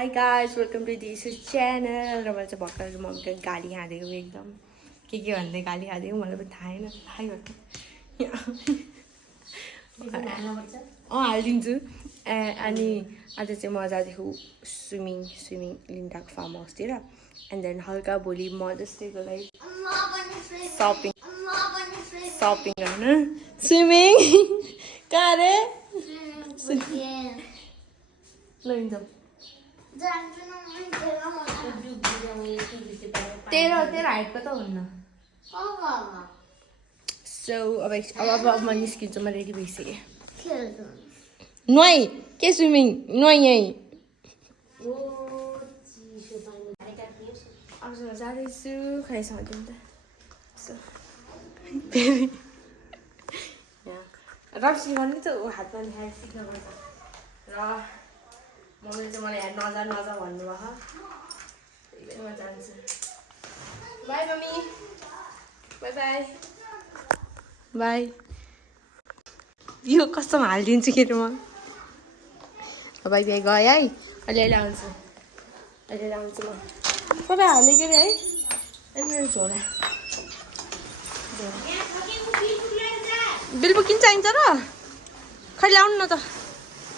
Hi guys, welcome to this channel. र मैले चाहिँ भर्खर मम्मीको गाली खाँदेको एकदम के भन्दै गाली खाँदेको मलाई पनि थाहा छैन हालिदिन्छु अनि आज चाहिँ म जाँदैछु स्विमिङ लिन्डाको फार्म हाउसतिर एन्ड देन हल्का भोलि म जस्तैको लागि सपिङ होइन स्विमिङ कहाँ रे लैजाऊ तेरो हाइटको त हुन्न सो अब म निस्किन्छु म रेडी भइसकेँ नुहाइ के स्विमिङ नुहाइ यहीँ अब जाँदैछु खाइसँग त रक्सी गर्ने त हातमा ल्याएर सिक्नुपर्छ र मम्मीले चाहिँ मलाई यहाँ नजा भन्नुभयो त्यही भएर म जान्छु by mummy by bye by यो कस्तोमा हालिदिन्छु के म बाई बाई गएँ है अहिले आउँछु म सबै हालेँ के अरे है अहिले मेरो झोला बिल्बु किन चाहिन्छ र खै ल्याउनु न त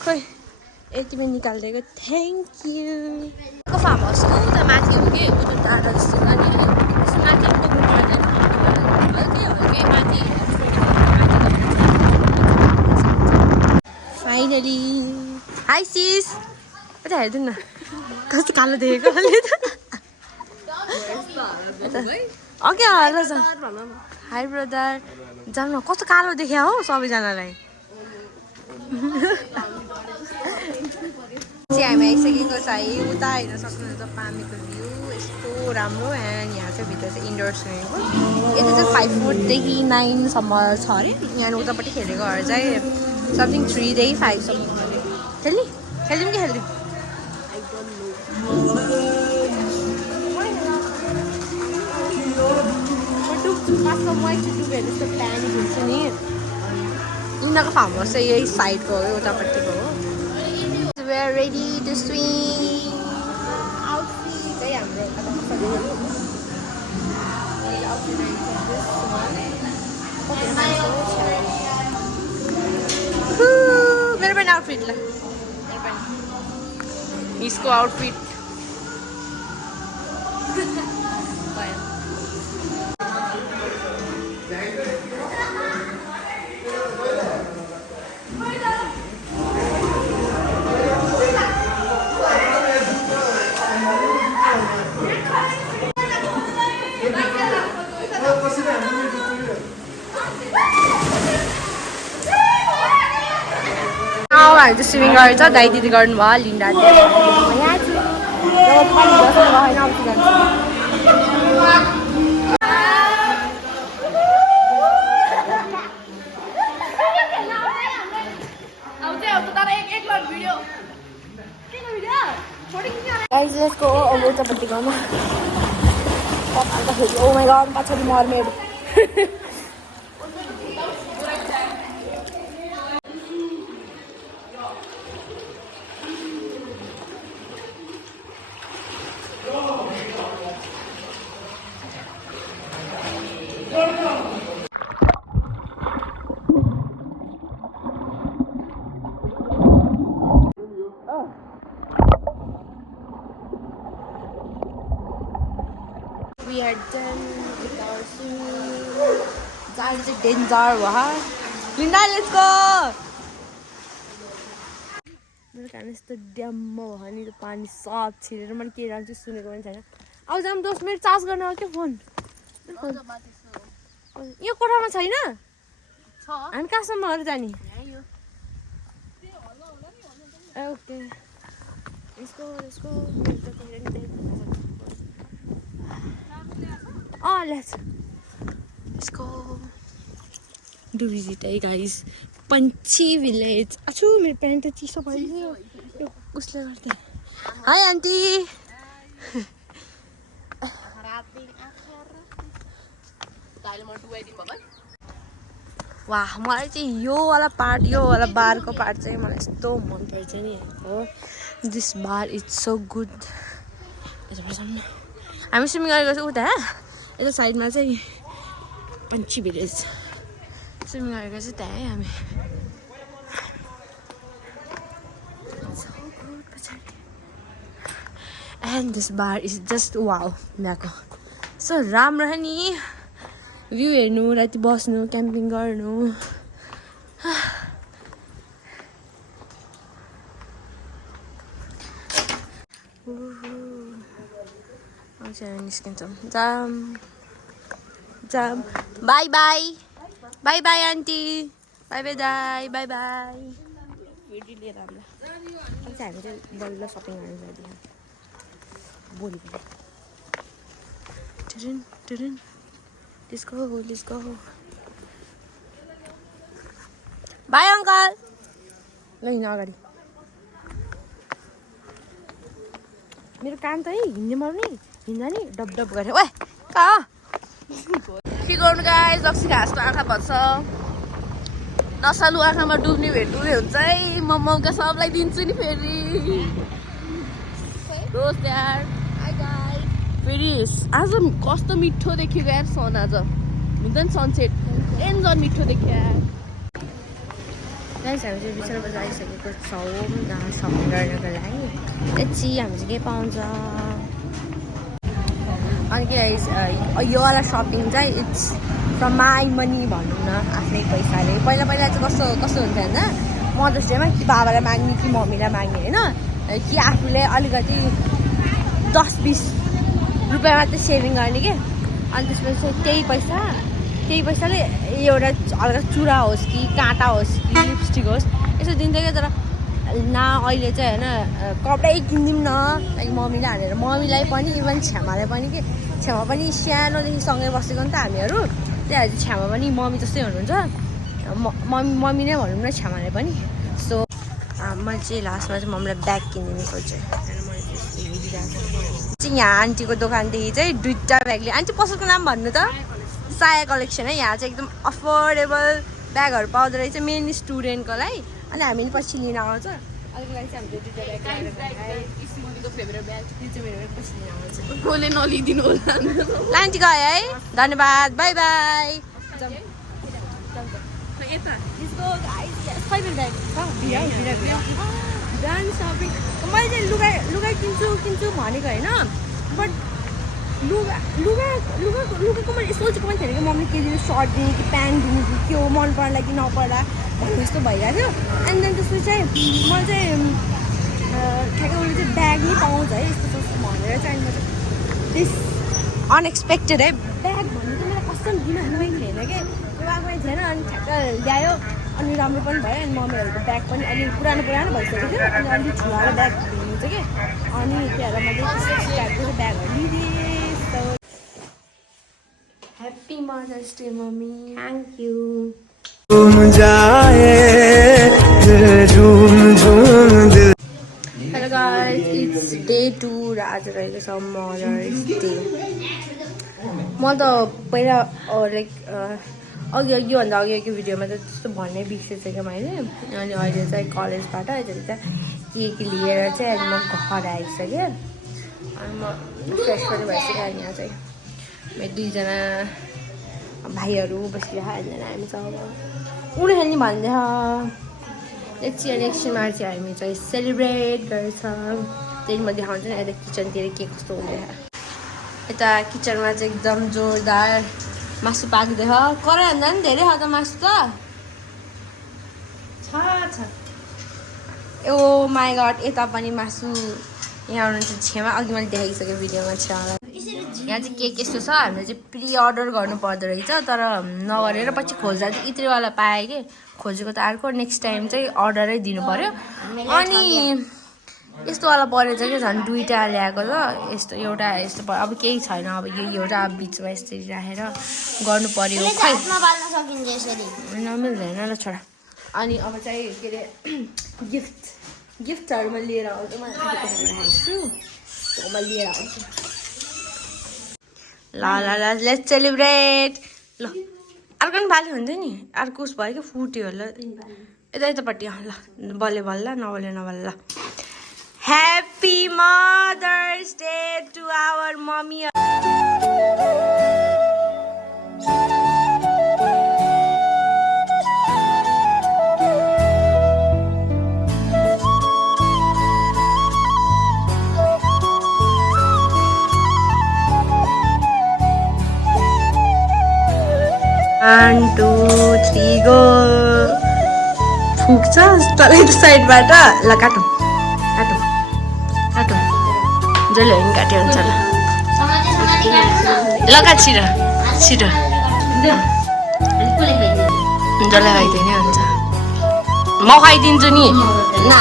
खोइ एकदमै निकालिदिएको थ्याङ्क यू फार्म हाउस उता माथि हो कि उता टाढा जस्तो अनि माथि पुग्नु पर्दैन हल्कै माथि फाइनली हाई सिस यता हेरिदिनु न कस्तो कालो देखेको अघि हेर्नु छ हाई ब्रदर जानु कस्तो कालो देख्यो हो सबैजनालाई चाहिँ हामी आइसकेको छ है उता हेर्न सक्नुहुन्छ पामीको भ्यू यस्तो राम्रो एन्ड यहाँ चाहिँ भित्र चाहिँ इन्डोर स्विमिङ पुल यता चाहिँ 5 फुटदेखि 9सम्म छ अरे यहाँ उतापट्टि खेलेकोहरू चाहिँ समथिङ 3 देखि 5 सम्म खेल्यौँ कि खेल्यौँ जस्तो प्लानिङ हुन्छ नि यिनीहरूको फार्म हाउस चाहिँ यही साइडको हो उतापट्टिको हो We are ready to swim. Outfit. Hey, हाम्रो मेरो पनि आउटफिट ल यसको आउटफिट हामी चाहिँ स्विमिङ गरेछ दाइ दिदी गर्नुभयो लिन्डाले यहाँ छु जब पानी बस्नु भएन अब गाइजको अब उतापट्टि गर्नु पकाउँदाखेरि ओ माइ गड पछाडि mermaid We are done with our swimming. That's a danger, huh? Linda, let's go! मेरो कान यस्तो ड्याम्म भयो नि त्यो पानी सब छिरेर मैले के राख्छु सुनेको पनि छैन अब जाम दोस्त मेरो चार्ज गर्न हो क्या फोन यो कोठामा छैन हामी कहाँसम्म अरू जाने ओके यसको let's go do visit hey guys Panchi village achu मेरो प्यान्ट त चिसो भइसक्यो यो उसले गर्दा हाई आन्टी वाह मलाई चाहिँ यो वाला बारको पार्ट चाहिँ मलाई यस्तो मन पर्छ नि हो this bar is so good. हामी स्विमिङ गरेको चाहिँ उता यता साइडमा चाहिँ पन्ची भिलेज स्विमिङ गरेको चाहिँ त्यहाँ है हामी. And this bar is just wow. यहाँको सो राम्रो छ नि भ्यू हेर्नु, राति बस्नु, क्याम्पिङ गर्नु. निस्किन्छौँ. जाम जाम. Bye bye bye bye aunty. Bye bye दाई. Bye bye. फेरि लिएर हामीलाई अनि चाहिँ हामी चाहिँ बल्ल सपिङ गर्नु जाँदैछौँ भोलि. Let's go. Bye, uncle. ल हिँड अगाडि. मेरो काम त है हिँड्ने मर्ने हिँड्दा नि डब गरेर. ओए कहाँ के गर्नु गाइस. लक्ष्मी घाँसको आँखा भन्छ. नसालु आँखामा डुब्ने भेट्ने हुन्छ है. म मौका सबलाई दिन्छु नि फेरि. रोज यार. फेरि आज कस्तो मिठो देखियो यार सन. आज हुन्छ नि सनसेट एन्जर मिठो देखियो यार. गाइस हामी चाहिँ बिचरा बजार आइसकेको छौँ सपिङ गर्नको लागि. एकछि हामी चाहिँ के पाउँछ अनि के गाइस यो वाला सपिङ चाहिँ इट्स फ्रम माई मनी भनौँ न. आफ्नै पैसाले. पहिला चाहिँ कस्तो हुन्थ्यो भन्दा मदर्स डेमा कि बाबालाई माग्ने कि मम्मीलाई माग्ने होइन कि आफूले अलिकति 10-20 रुपियाँ मात्रै सेभिङ गर्ने के. अनि त्यसपछि चाहिँ त्यही पैसाले एउटा हल्का चुरा होस् कि काँटा होस् कि लिपस्टिक होस् यसो दिन्छ क्या. तर अहिले चाहिँ होइन कपडै किनिदिउँ न लाइक मम्मीलाई हालेर. मम्मीलाई पनि इभन छ्यामालाई पनि के. छ्यामा पनि सानोदेखि सँगै बसेको नि त हामीहरू. त्यही भएर छ्यामा पनि मम्मी जस्तै हुनुहुन्छ. मम्मी नै भनौँ न छ्यामाले पनि. सो मैले चाहिँ लास्टमा चाहिँ मम्मीलाई ब्याग किनिदिनु सोचेँ. यहाँ आन्टीको दोकानदेखि चाहिँ 2टा ब्यागले. आन्टी पसलको नाम भन्नु त. साया कलेक्सन है. यहाँ चाहिँ एकदम अफोर्डेबल ब्यागहरू पाउँदो रहेछ मेन स्टुडेन्टको लागि. अनि हामी पछि लिन आउँछ. अहिलेको लागि चाहिँ हामीले 2टा ब्याग स्कुलको फेभरेट ब्याग त्यो चाहिँ मेरो पछि लिन आउँछ. कसले नलिदिनु होला. आन्टी गयो है. धन्यवाद. By by. मैले चाहिँ लुगा किन्छु भनेको होइन. बट लुगाको मैले सोचेको पनि थिएन कि मम्मीले के दिनु. सर्ट दिने कि प्यान्ट दिनु कि के हो मन पर्ला कि नपर्ला भन्ने जस्तो भइरहेको थियो. एन्ड देन त्यसपछि चाहिँ मैले चाहिँ ठ्याक्कै उसले चाहिँ ब्याग नै पाउँछ है यस्तो भनेर चाहिँ. अनि म चाहिँ दिस अनएक्सपेक्टेड है. ब्याग भन्नु चाहिँ मेरो कस्तो दिमागमै थिएन कि. दिमागमै थिएन. अनि ठ्याक्क ल्यायो. अनि राम्रो पनि भयो. अनि मम्मीहरूको ब्याग पनि अलिक पुरानो भइसकेको थियो. अनि अलिक ठुलो ब्याग दिनुहुन्छ कि. अनि त्यहाँ मैले ब्यागहरू लिदिएँ. Happy mother's day mummy. Thank you. Hello guys it's day 2 र आज रहेको छ मदर्स डे. म त पहिला लाइक योभन्दा अघिको भिडियोमा त त्यस्तो भन्नै बिर्सेछु क्या मैले. अनि अहिले चाहिँ कलेजबाट यसरी चाहिँ के लिएर चाहिँ अहिले म घर आइसकेँ. अनि म फ्रेस पनि भइसक्यो. अनि यहाँ चाहिँ मेरो 2जना भाइहरू बसिरहेको. एकजना हामी सब उडे खेल्ने भन्दैछ. एकछिनमा चाहिँ हामी चाहिँ सेलिब्रेट गर्छ. त्यही म देखाउँछु नि यता किचनतिर के कस्तो हुँदैछ. यता किचनमा चाहिँ एकदम जोरदार मासु पाक्दैछ. कराइभन्दा पनि धेरै खाँदा मासु त छ. ओ माई गड. यता पनि मासु. यहाँ हुनुहुन्छ छेमा. अघि मैले देखाइसकेँ भिडियोमा छेमालाई. यहाँ चाहिँ के यस्तो छ हामीले चाहिँ प्रि अर्डर गर्नु पर्दो रहेछ. तर नगरेर पछि खोज्दा चाहिँ इत्रीवाला पाएँ कि. खोजेको त अर्को. नेक्स्ट टाइम चाहिँ अर्डरै दिनु पर्यो. अनि यस्तोवाला परेछ कि झन् 2टा ल्याएको त. यस्तो एउटा यस्तो अब केही छैन. अब यो एउटा बिचमा यसरी राखेर गर्नु पर्यो. खै नमिल्दैन ल छोरा. अनि अब चाहिँ के अरे गिफ्टहरू म लिएर आउँछु. म राखेको छु म लिएर आउँछु. ल लेट्स सेलिब्रेट. ल अर्को पनि बाली हुन्थ्यो नि. अर्को उस भयो कि फुट्यो होला. यतापट्टि ल बल्ल नबल्ल ल. Happy Mother's Day to our mommy. One, two, three, go. फुक्छ तलै साइडबाट ल काटौँ काटौँ काटौँ जसले होइन काट्यो हुन्छ ल काट छिटो छिटो जसले खाइदियो नि हुन्छ म खाइदिन्छु नि न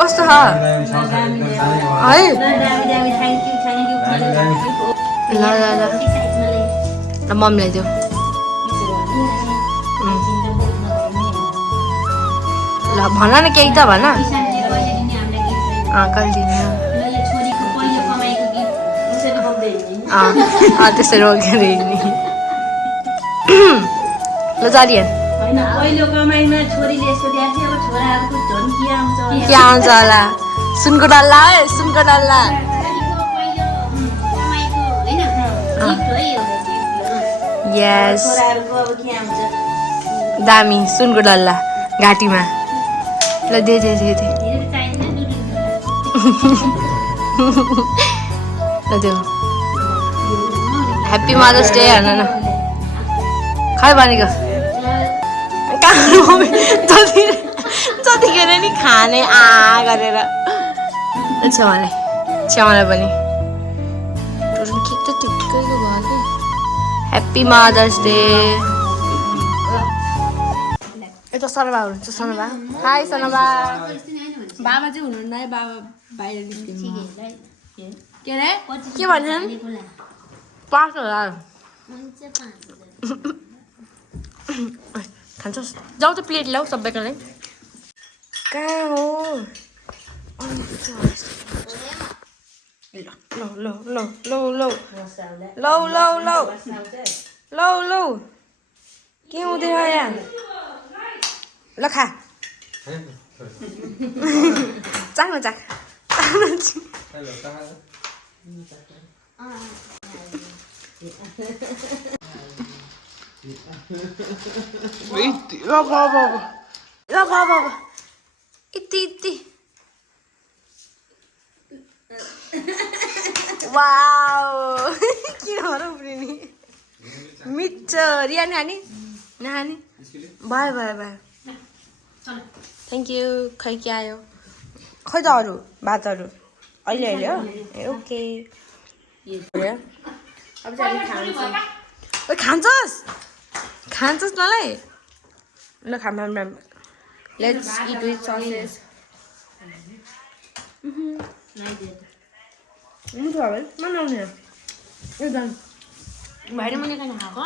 कस्तो छ है ल ल ल ल मम्मीलाई देऊ ल भन न केही त भन कहिले दिनु त्यसरी रोकेर हिँड्ने ल जारियन पहिलो कमाइमा छोरीले यसो दिएको थियो अब छोराहरूको झन् के आउँछ के आउँछ होला सुनको डल्ला है सुनको डल्ला यस छोराहरूको अब के आउँछ दामी सुनको डल्ला घाँटीमा ल दे दे दे दे ल देऊ ह्याप्पी मदर्स डे हेर्न न खै भनेको जतिखेर नि खाने गरेर छेवालाई पनि ठिक्कैको भयो कि ह्याप्पी मदर्स डे यता सनबा हुनुहुन्छ सनबा हाई सनबा बाबा चाहिँ हुनुहुन्न है बाबा बाहिर निस्किनु के अरे के भन्छन् 5,000 खान्छस् जाऊ त प्लेट ल्याऊ सबैको लागि कहाँ हो लौ लौ लौ लौ लौ लौ लौ लौ लौ लौ के हुँदैन यहाँ ल खा चाख न चाख इति वाउ किन उफ्रिने मिठो रियान खाने नखाने भयो भयो भयो थ्याङ्क यू खै के आयो खै त अरू भातहरू अहिले अहिले हो ए ओके अब चाहिँ खान्छस् खान्छस् मलाई ल खाम लेट्स इट विथ ससेस मिठो भयो मन आउने एकदम भाइले मैले खान खाएको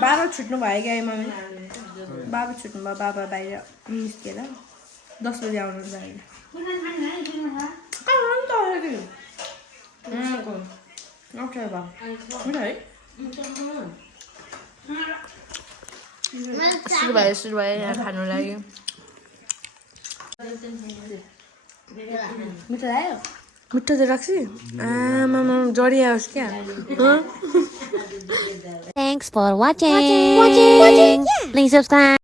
बाबा छुट्नु भयो क्या मम्मी बाबा छुट्नु भयो बाबा बाहिर निस्केर 10 बजी आउनु बाहिर सुरु भयो यहाँ खानु लागि मिठो लाग्यो मिठो त राख्छु आमा जडी आओस् क्या Thanks for watching. Please subscribe.